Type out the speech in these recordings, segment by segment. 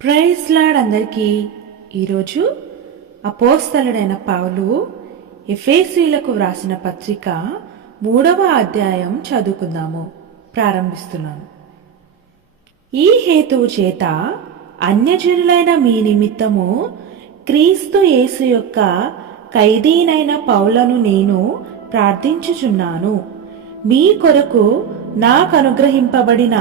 Praise lord అందరికీ ఈరోజు అపోస్తలుడైన పౌలు ఎఫేసీలకు వ్రాసిన పత్రిక మూడవ అధ్యాయం చదువుకుందాము. ప్రారంభిస్తున్నాను. ఈ హేతువు చేత అన్యజనులైన మీ నిమిత్తము క్రీస్తు యేసు యొక్క ఖైదీనైన పౌలను నేను ప్రార్థించుచున్నాను. మీ కొరకు నాకు అనుగ్రహింపబడిన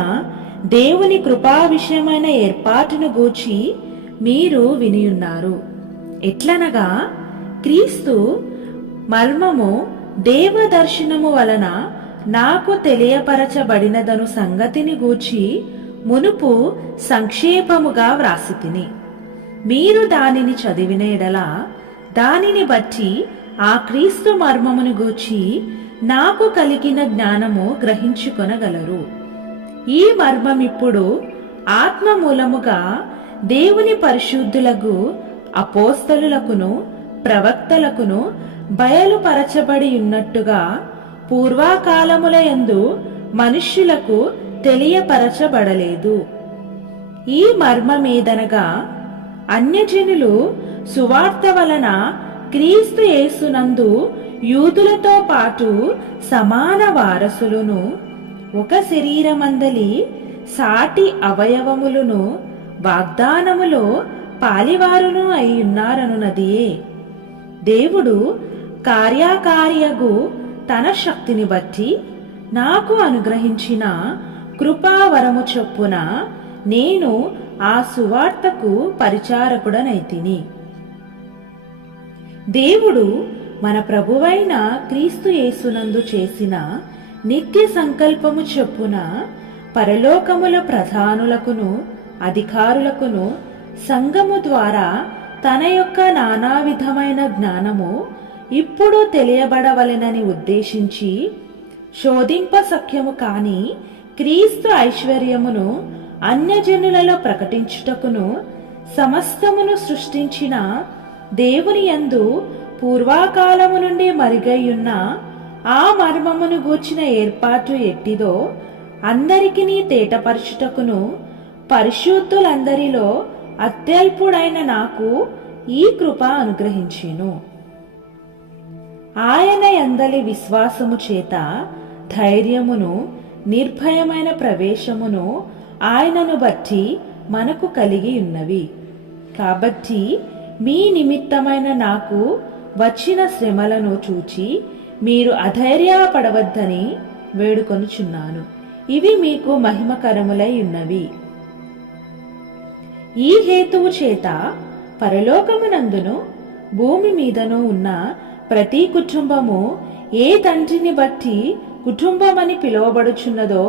దేవుని కృపా విషయమైన ఏర్పాటును గూర్చి మీరు వినియున్నారు. ఎట్లనగా క్రీస్తు మర్మము దేవదర్శనము వలన నాకు తెలియపరచబడినదను సంగతిని గూర్చి మునుపు సంక్షేపముగా వ్రాసి తిని మీరు దానిని చదివిన ఎడల దానిని బట్టి ఆ క్రీస్తు మర్మమును గూర్చి నాకు కలిగిన జ్ఞానము గ్రహించుకొనగలరు. ఈ మర్మం ఇప్పుడు ఆత్మ మూలముగా దేవుని పరిశుద్ధులకు అపోస్తలులకును ప్రవక్తలకును బయలుపరచబడి ఉన్నట్టుగా పూర్వకాలముల యందు మనుష్యులకు తెలియపరచబడలేదు. ఈ మర్మమేదనగా అన్యజనులు సువార్త వలన క్రీస్తు యేసునందు యూదులతో పాటు సమాన వారసులను ఒక శరీరమందలి సాటి అవయవములను వాగ్దానములో పాలివారును అయి దేవుడు కార్యకార్యగు తన శక్తిని బట్టి నాకు అనుగ్రహించిన కృపావరము చొప్పున నేను ఆ సువార్తకు పరిచారకుడనైతిని. దేవుడు మన ప్రభువైన క్రీస్తు యేసునందు చేసిన నిత్య సంకల్పము చొప్పున పరలోకముల ప్రధానులకును అధికారులకును సంఘము ద్వారా తన యొక్క నానా విధమైన జ్ఞానము ఇప్పుడు తెలియబడవలెనని ఉద్దేశించి శోధింప సఖ్యము కాని క్రీస్తు ఐశ్వర్యమును అన్యజనులలో ప్రకటించుటకును సమస్తమును సృష్టించిన దేవుని యందు పూర్వకాలము నుండి మరుగైయున్న ఆ మర్మమును గూర్చిన ఏర్పాటు ఎట్టిదో అందరికినీ తేటపరచుటకును పరిశుద్ధులందరిలో అత్యల్పుడైన నాకు ఈ కృప అనుగ్రహించెను. ఆయన ఎందలి విశ్వాసము చేత ధైర్యమును నిర్భయమైన ప్రవేశమును ఆయనను బట్టి మనకు కలిగి ఉన్నవి. కాబట్టి మీ నిమిత్తమైన నాకు వచ్చిన శ్రమలను చూచి మీరు అధైర్యపడవద్దని వేడుకొనుచున్నాను. ఇవి మీకు మహిమకరములై ఉన్నవి. ఈ హేతువు చేత పరలోకమునందును భూమి మీదను ఉన్న ప్రతి కుటుంబము ఏ తండ్రిని బట్టి కుటుంబమని పిలువబడుచున్నదో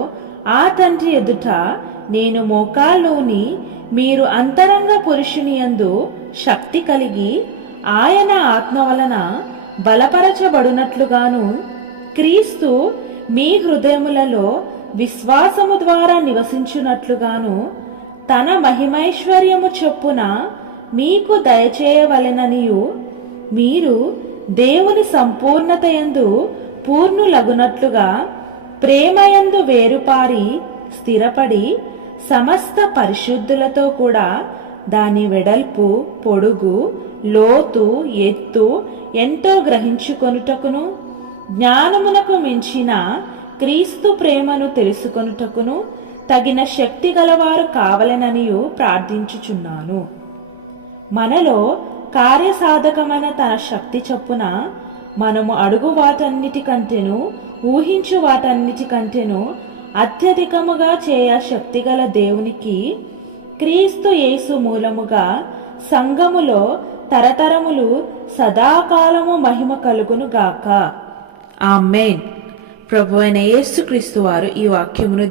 ఆ తండ్రి ఎదుట నేను మోకాల్లోని మీరు అంతరంగ పురుషుని యందు శక్తి కలిగి ఆయన ఆత్మ వలన బలపరచబడినట్లుగాను క్రీస్తు మీ హృదయములలో విశ్వాసము ద్వారా నివసించునట్లుగాను తన మహిమైశ్వర్యము చొప్పున మీకు దయచేయవలెననియు మీరు దేవుని సంపూర్ణతయందు పూర్ణులగునట్లుగా ప్రేమయందు వేరుపారి స్థిరపడి సమస్త పరిశుద్ధులతో కూడా దాని వెడల్పు పొడుగు లోతు ఎత్తు ఎంతో గ్రహించుకొనుటకును జ్ఞానమునకు మించిన క్రీస్తు ప్రేమను తెలుసుకొనుటకును తగిన శక్తి గలవారు కావలెననియు ప్రార్థించుచున్నాను. మనలో కార్యసాధకమైన తన శక్తి చొప్పున మనము అడుగు వాటన్నిటికంటేను ఊహించు వాటన్నిటికంటేను అత్యధికముగా చేయ శక్తిగల దేవునికి క్రీస్తు యేసు మూలముగా సంఘములో తరతరములు సదాకాలము మహిమ కలుగును గాక. ఆమెన్. ప్రభు అయిన యేసుక్రీస్తు వారు ఈ వాక్యమును